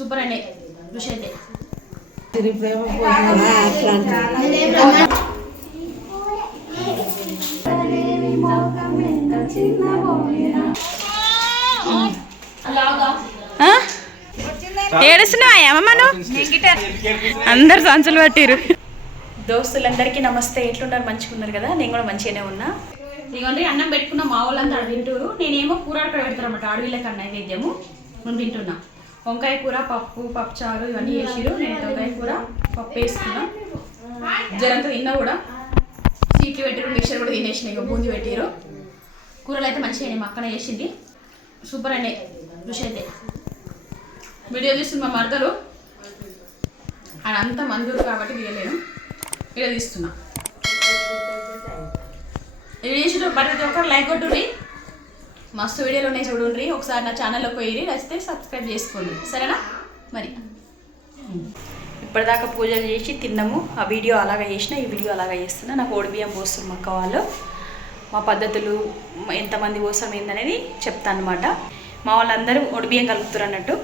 Super అండి రుచి అయితే. ఏడుస్తున్నాయమ్మను అందరు సంచులు పట్టిరు. దోస్తులందరికీ నమస్తే. ఎట్లున్నారు? మంచిగా ఉన్నారు కదా? నేను కూడా మంచిగానే ఉన్నా. ఇదిగోండి అన్నం పెట్టుకున్న మా వాళ్ళంతా తింటూరు. నేనేమో కూర అక్కడ పెడతారన్నమాట అడవిలకి నైవేద్యము. నేను తింటున్నా వంకాయ కూర, పప్పుచారు ఇవన్నీ చేసిరు. నేను వంకాయ కూర పప్పు వేసుకున్నా. జరంతా తిన్నా కూడా. సీట్లు పెట్టిరు, మిక్చర్ కూడా తినేసినాయి. ఇక బూంది పెట్టిరు. కూరలు అయితే మంచిగా మా అక్కనే చేసింది. సూపర్ అండి రుచి అయితే. వీడియో తీస్తుంది మా మరదలు. ఆయన అంతా మందూరు కాబట్టి తీయలేను. వీడియో తీస్తున్నా. వీడియో చేసిన ప్రతి ఒక్కరు లైక్ కొట్టుర్రి. మస్తు వీడియోలు ఉన్నాయి చూడండి. ఒకసారి నా ఛానల్లోకి పోయి నచ్చితే సబ్స్క్రైబ్ చేసుకోండి. సరేనా? మరి ఇప్పటిదాకా పూజలు చేసి తిన్నాము. ఆ వీడియో అలాగా చేసిన, ఈ వీడియో అలాగా చేస్తున్నా. నాకు బియ్యం పోస్తారు మా అక్క వాళ్ళు. మా పద్ధతులు ఎంతమంది పోసాం ఏందనేది చెప్తాను అనమాట. మా వాళ్ళందరూ బియ్యం కలుపుతారు అన్నట్టు.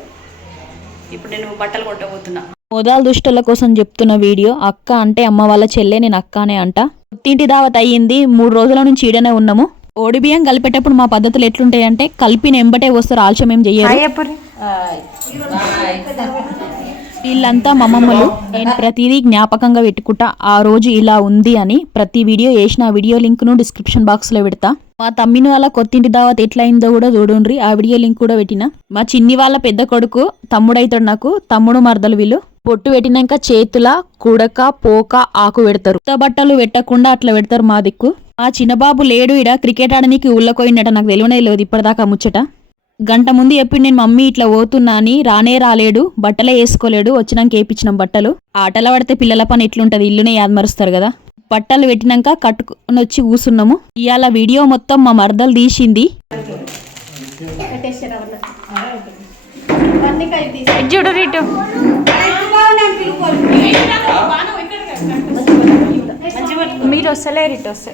ఇప్పుడు నేను బట్టలు కొట్టబోతున్నా. మోదాల దుష్టుల కోసం చెప్తున్న వీడియో. అక్క అంటే అమ్మ వాళ్ళ చెల్లె, నేను అక్కనే అంట. పుట్టింటి దావత్ అయ్యింది. 3 రోజుల నుంచి ఈడనే ఉన్నాము. బియ్యం కలిపేటప్పుడు మా పద్ధతులు ఎట్లుంటాయంటే కలిపిన ఎంబటే వస్తారు, ఆలస్యం ఏం చెయ్యాలి. వీళ్ళంతా మమ్మమ్మలు. నేను ప్రతిదీ జ్ఞాపకంగా పెట్టుకుంటా. ఆ రోజు ఇలా ఉంది అని ప్రతి వీడియో వేసిన వీడియో లింక్ ను డిస్క్రిప్షన్ బాక్స్ లో పెడతా. మా తమ్మిని వాళ్ళ కొత్తింటి దావత్ ఎట్లయిందో కూడా చూడండి. ఆ వీడియో లింక్ కూడా పెట్టిన. మా చిన్ని వాళ్ళ పెద్ద కొడుకు తమ్ముడైతాడు నాకు. తమ్ముడు మరదలు వీళ్ళు. పొట్టు పెట్టినాక చేతుల కుడక పోక ఆకు పెడతారు. కొత్త బట్టలు పెట్టకుండా అట్లా పెడతారు మా దిక్కు. మా చిన్నబాబు లేడు ఇడ. క్రికెట్ ఆడడానికి ఊళ్ళకోయిండట. నాకు తెలియలేదు ఇప్పటిదాకా ముచ్చట. గంట ముందు చెప్పి నేను మమ్మీ ఇట్లా పోతున్నా అని. రానేరాలేడు, బట్టలే వేసుకోలేడు. వచ్చినాక వేయించినాం బట్టలు. ఆటలు పడితే పిల్లల పని ఎట్లుంటది, ఇల్లునే యాదమరుస్తారు కదా. బట్టలు పెట్టినాక కట్టుకుని వచ్చి కూసున్నాము. ఇవాళ వీడియో మొత్తం మా మరదలు తీసింది. చూడు రీటు మీరు వస్తలేరు, ఇటు వస్తే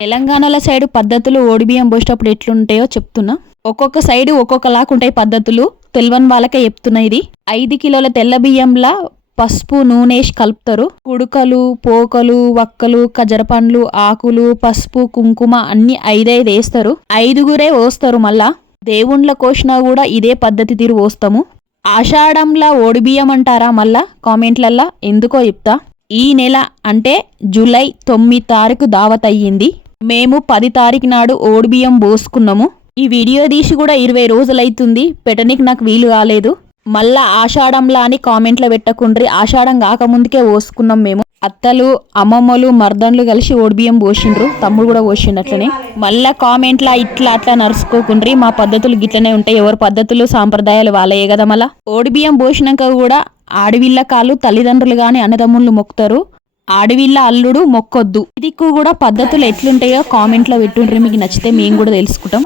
తెలంగాణల సైడ్ పద్ధతులు బియ్యం పోసేటప్పుడు ఎట్లుంటాయో చెప్తున్నా. ఒక్కొక్క సైడ్ ఒక్కొక్కలాకుంటాయి పద్ధతులు. తెలియని వాళ్ళకే చెప్తున్నా. ఇది 5 కిలోల తెల్ల బియ్యంలా పసుపు నూనె కలుపుతారు. కుడుకలు, పోకలు, వక్కలు, ఖజరపండ్లు, ఆకులు, పసుపు, కుంకుమ అన్ని 5 వేస్తారు. 5గురే పోస్తారు. మళ్ళా దేవుండ్ల కోసినా కూడా ఇదే పద్ధతి తీరు పోస్తాము. ఆషాఢంలా బియ్యం అంటారా? మళ్ళా కామెంట్లల్లా ఎందుకో చెప్తా. ఈ నెల అంటే జూలై 9 తారీఖు దావత్ అయ్యింది. మేము 10 తారీఖు నాడు బియ్యం పోసుకున్నాము. ఈ వీడియో తీసి కూడా 20 రోజులైతుంది. పెట్టనికి నాకు వీలు కాలేదు. మళ్ళా ఆషాఢంలా అని కామెంట్లో పెట్టకుండ్రి. ఆషాఢం కాకముందుకే పోసుకున్నాం మేము. అత్తలు, అమ్మమ్మలు, మర్దన్లు కలిసి బియ్యం పోసిండ్రు. తమ్ముడు కూడా పోసిండు అట్లనే. మళ్ళా కామెంట్లా ఇట్లా అట్లా నరుచుకోకుండ్రి. మా పద్ధతులు గిట్లనే ఉంటాయి. ఎవరి పద్ధతులు సాంప్రదాయాలు వాళ్ళయే కదా. మళ్ళా బియ్యం పోసినాక కూడా ఆడవిళ్ళ కాళ్ళు తల్లిదండ్రులు గాని అన్నదమ్ముళ్ళు మొక్కుతారు. ఆడవిళ్ళ అల్లుడు మొక్కొద్దు. ఇదికు కూడా పద్ధతులు ఎట్లుంటాయో కామెంట్లో పెట్టుండ్రి. మీకు నచ్చితే మేము కూడా తెలుసుకుంటాం.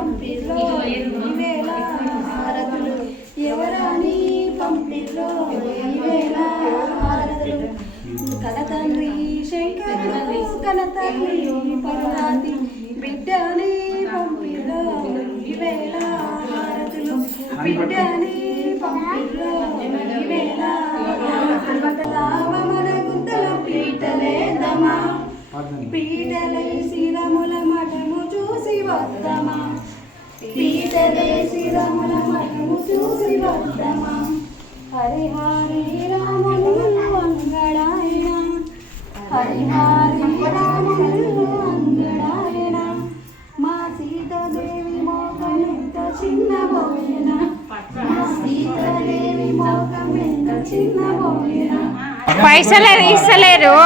హరిహరి రాములు అంగడాయన, హరిహరి రాములు అంగడాయన, మా సీతాదేవి మోకం ఎంత చిన్నబోయన, మా సీతాదేవి మోకం ఎంత చిన్నబోయన. పైసలే తీస్తలేరు.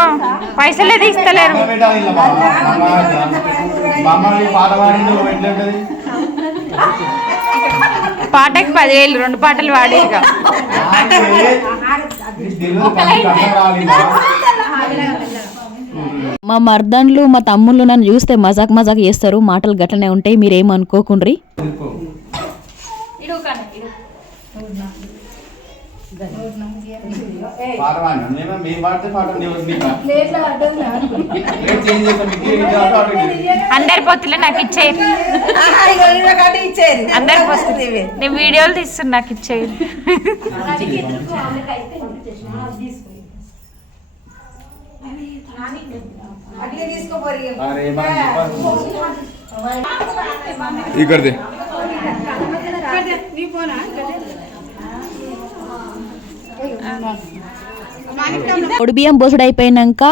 పాటకి 10,000, 2 పాటలు పాడి. మా మర్దన్లు, మా తమ్ముళ్ళు నన్ను చూస్తే మజాక్ చేస్తారు. మాటలు గట్లనే ఉంటాయి. మీరేమనుకోకుండ్రి. ఇడు కానీ ఇడు పాట పాడినా నేను మీ పాడితే పాట అందరి పొత్తులే నాకు ఇచ్చేయి అందరి పొత్తులు నేను వీడియోలు తీస్తున్నా నాకు ఇచ్చేయి ఇక్కడిది ఒడిబియ్యం బోసుడు అయిపోయినాక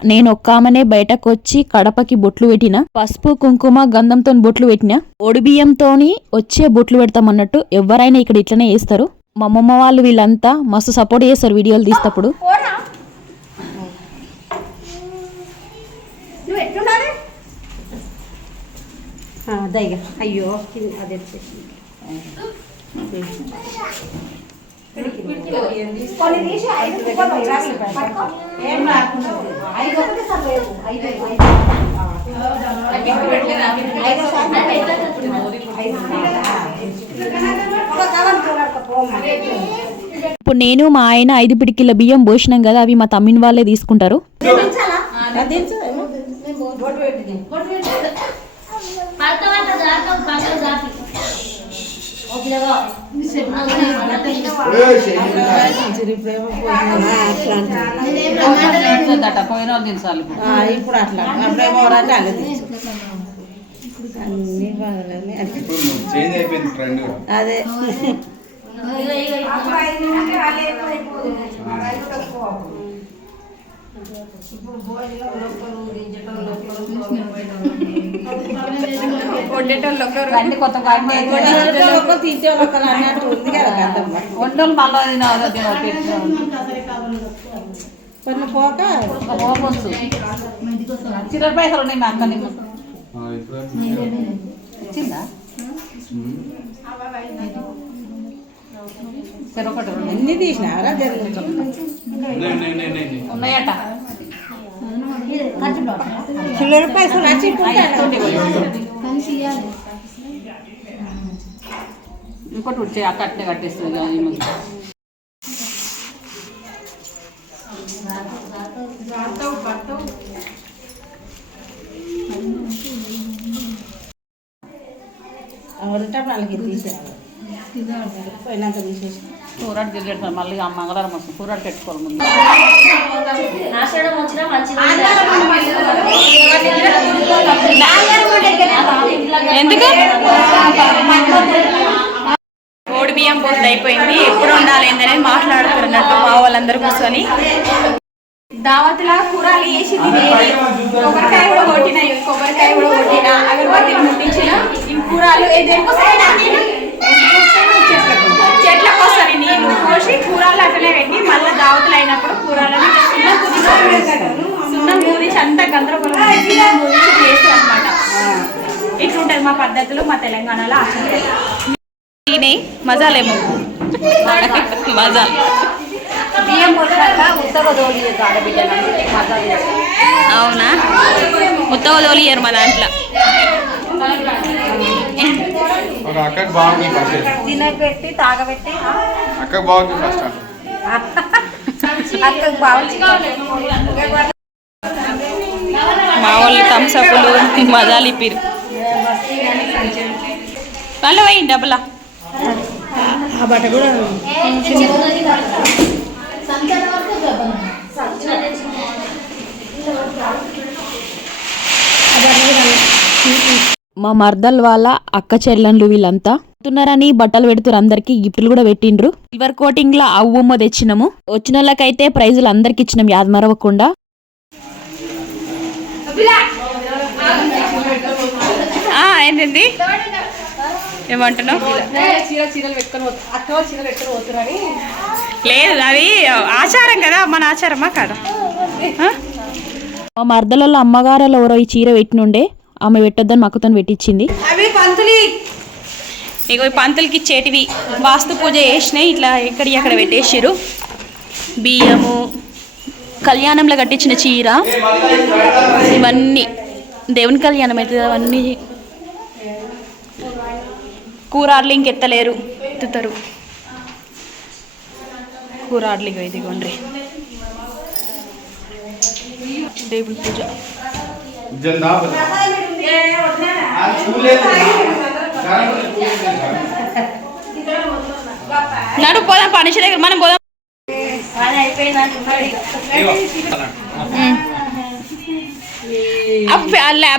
నేను ఒక్కామనే బయటకు వచ్చి కడపకి బొట్లు పెట్టిన పసుపు కుంకుమ గంధంతో బొట్లు పెట్టిన ఒడిబియ్యంతోని వచ్చే బొట్లు పెడతామన్నట్టు ఎవరైనా ఇక్కడ ఇట్లనే వేస్తారు మా అమ్మమ్మ వాళ్ళు వీళ్ళంతా మస్తు సపోర్ట్ చేస్తారు వీడియోలు తీసేటప్పుడు అయ్యో అదే ఇప్పుడు నేను మా ఆయన 5 పిడికిల బియ్యం పోసినాం కదా అవి మా తమ్మిన వాళ్ళే తీసుకుంటారు ఇప్పుడు అట్లా అప్పుడేమోరంటే అన్ని చేంజ్ అయిపోయింది ట్రెండ్ అదే వంటలు మళ్ళీ కొన్ని పోక పోవచ్చు చిల్లర పైసలు ఉన్నాయి మా అక్క నీకు ఇచ్చిందా చెరొకటి ఎన్ని తీసినారా ఉన్నాయట చిల్లర పైసలు ఇంకోటి వచ్చే అక్క అట్టే కట్టేస్తుంది వాళ్ళకి తీసేయాలి పోయినాక తీసేసి కూరాడు గిల్లెడతారు మళ్ళీ మంగళవారం వస్తుంది కూరాడు పెట్టుకోవాలి ముందు ఎందుకు కోడి బియ్యం పోస్ట్ అయిపోయింది ఎప్పుడు ఉండాలి ఏంటనేది మాట్లాడుతున్నట్టు మా వాళ్ళందరూ కూర్చొని దావత్లా కూరలు వేసి కొబ్బరికాయ కూడా కొట్టిన అగరబత్తి ముట్టించిన ఈ కూరలు చెట్లకు వస్తాయి నీళ్ళు పోసి కూరలు అట్లనే పెట్టి మళ్ళీ దావతులు అయినప్పుడు కూరలని సున్నం పూరించి అంతా గందరగోళం చేస్తాం అనమాట. ఇట్లుంటది మా పద్ధతులు మా తెలంగాణలో ఆచరణ మజాలేమో మజాలు బియ్యం పోసాక ఉత్తగ దోలి ఆడబిడ్డ అవునా ఉత్తవ తోలియరు మా దాంట్లో అక్కకి బాగుంది ఫస్ట్ తినబెట్టి తాగబెట్టి అక్కకి బాగుంది ఫస్ట్ అక్కకు బాగుంది మా వాళ్ళు థమ్సప్లు మజాలు ఇప్పిరు వాళ్ళు పోయి డబ్బులా ఆ బట్ట కూడా మా మర్దల్ వాళ్ళ అక్క చెల్లెళ్ళు వీళ్ళంతా తున్నారని బట్టలు పెడుతురు అందరికి గిఫ్ట్లు కూడా పెట్టిండ్రు సిల్వర్ కోటింగ్ లా అవ్వమ్మ తెచ్చినాము వచ్చిన వాళ్ళకైతే ప్రైజులు అందరికి ఇచ్చినాం యాద్ మరవకుండా ఏంటండి ఏమంటున్నావు లేదు అది ఆచారం కదా మన ఆచారమా కాదా మా మర్దలలో అమ్మగారులో ఎవరో ఈ చీర పెట్టినుండే ఆమె పెట్టొద్దని మక్కతో పెట్టించింది ఇగో ఈ పంతులకి ఇచ్చేటివి వాస్తు పూజ చేసినాయి ఇట్లా ఎక్కడి అక్కడ పెట్టేసారు బియ్యము కళ్యాణంలో కట్టించిన చీర ఇవన్నీ దేవుని కళ్యాణం అవుతుంది అవన్నీ కూరార్లు ఇంకెత్తలేరు ఎత్తుతారు కూరాడ్లిగా ఇదిగోండ్రి దేవుడి పూజ నడు పోదాం పనిషి దగ్గర మనం పోదాం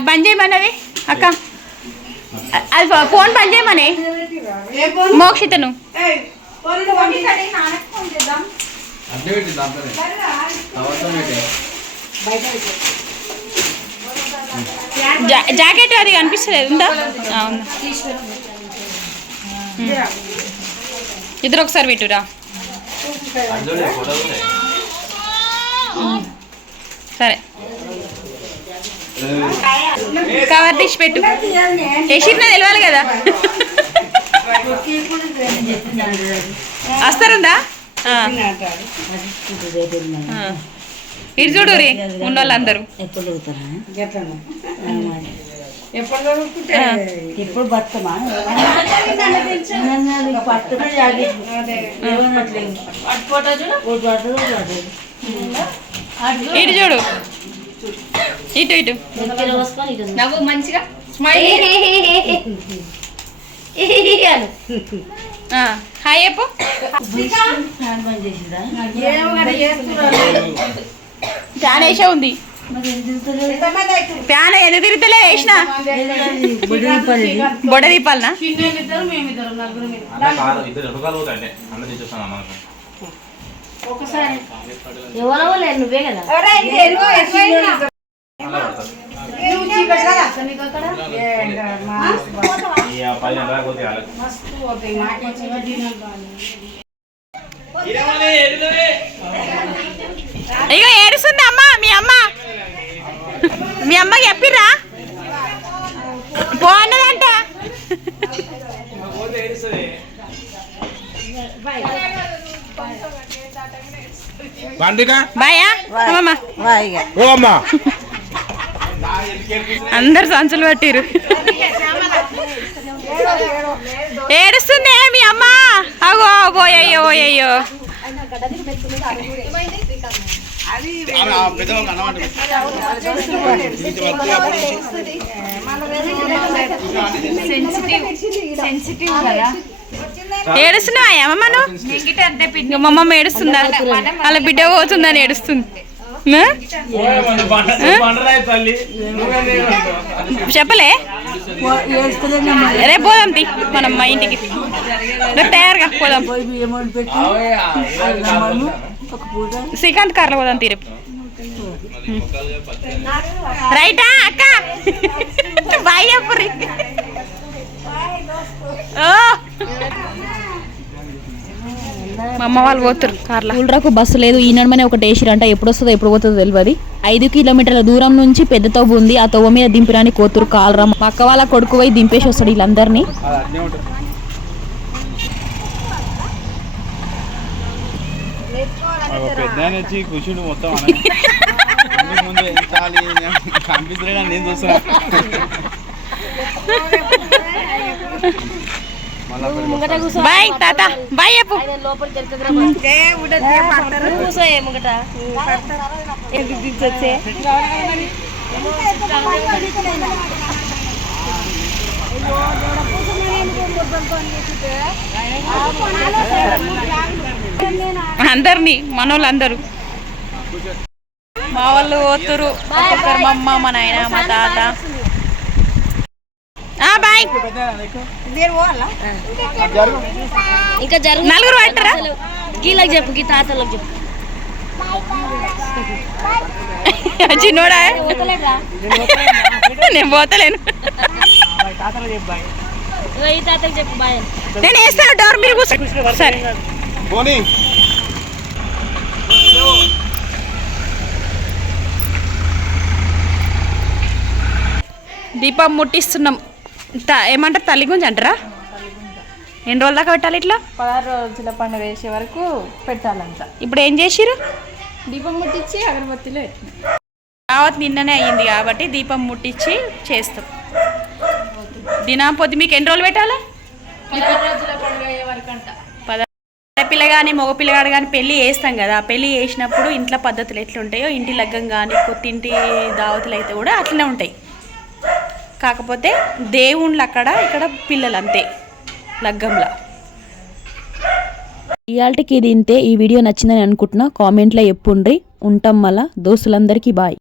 బంద్ చేయమన్నది అక్క అది ఫోన్ బంద్ చేయమని మోక్షితను జాకెట్ అది కనిపిస్తలేదు ఉందా ఉందా ఇద్దరు ఒకసారి పెట్టురా సరే కవర్ తీసి పెట్టు యశిర్న తెలియాలి కదా వస్తారుందా ఇటు చూడు రే ఉన్న వాళ్ళందరూ ఇప్పుడు బతుకమా ఇటు చూడు ఇటు ఇటు నవ్వు మంచిగా స్మైల్ హాయ్ చెప్పు ఫ్యాన్ వేసే ఉంది ఫ్యాన్ ఎందుకు తిరుగుతలే వేసిన బొడ దీపాలనా ఎవరో నువ్వే కదా ఇక ఏడుస్తుంది అమ్మ మీ అమ్మకి చెప్పిర్రా బాగున్నదంట బాయా అమ్మమ్మ అందరు సంచులు పట్టిరు ఏడుస్తుంది మీ అమ్మ అగో పోయయ్యో పోయయ్యో ఏడుస్తున్నావా అమ్మమ్మ నువ్వు మా అమ్మమ్మ ఏడుస్తుందా అలా బిడ్డ పోతుందని ఏడుస్తుంది చెప్పలే రేపు పోదాం తి మనం మా ఇంటికి రేపు తయారుగా పోదాం శ్రీకాంత్ కార్లో పోదాం తీ రేపు రైటా అక్క బాయ్ చెప్పుర్రి మా అమ్మ వాళ్ళు పోతారు కార్లో ఊళ్ళకు బస్సు లేదు ఈ నడమనే ఒకటి వేసిరంట ఎప్పుడు వస్తుందో ఎప్పుడు పోతుందో తెలియదు 5 కిలోమీటర్ల దూరం నుంచి పెద్ద తవ్వు ఉంది ఆ తవ్వ మీద దింపిరాని కోతురు కాలరా మా అక్క వాళ్ళ కొడుకు పోయి దింపేసి వస్తాడు వీళ్ళందరినీ కూర్చుండు మొత్తం ముందు కనిపిస్తలే నేను చూస్తున్నా బాయ్ తాత బాయ్ చెప్పు అందరినీ మనోళ్ళందరూ మా వాళ్ళు పోతురు ఒక్కొక్కరు మా అమ్మ మా నాయన మా తాత బాయ్ ఇంకా జరుగు నలుగురు పట్టరా గీలకు చెప్పు గీ తాతలకు చెప్పు చిన్నోడా నేను పోతలేను ఈ తాతలకు చెప్పు బాయ్ నేను వేస్తాను డోర్ మీరు కూర్చో సరే దీపం ముట్టిస్తున్నాం ఏమంటారు తల్లి గుంజ అంటారా ఎన్ని రోజుల దాకా పెట్టాలి ఇట్లా 16 రోజుల పండుగ వేసే వరకు పెట్టాలంట. ఇప్పుడు ఏం చేసిరు దీపం ముట్టించి అగరబత్తిలో పెట్టినాం. దావత్ నిన్ననే అయ్యింది కాబట్టి దీపం ముట్టించి చేస్తాం. దినా పొద్దు మీకు ఎన్ని రోజులు పెట్టాలి? 16 రోజుల పండుగ అయ్యే ఆడపిల్ల కానీ మగ పిల్లగాడు కానీ పెళ్ళి చేస్తాం కదా, పెళ్ళి చేసినప్పుడు ఇంట్లో పద్ధతులు ఎట్లుంటాయో ఇంటి లగ్గం కానీ కొత్తింటి దావతులు అయితే కూడా అట్లనే ఉంటాయి. కాకపోతే దేవుళ్ళు అక్కడ, ఇక్కడ పిల్లలు అంతే లగ్గంలా. ఇయాల్టికి ఇది ఇంతే. ఈ వీడియో నచ్చిందని అనుకుంటున్నా. కామెంట్లో చెప్పుండ్రి. ఉంటాం మళ్ళా. దోస్తులందరికీ బాయ్.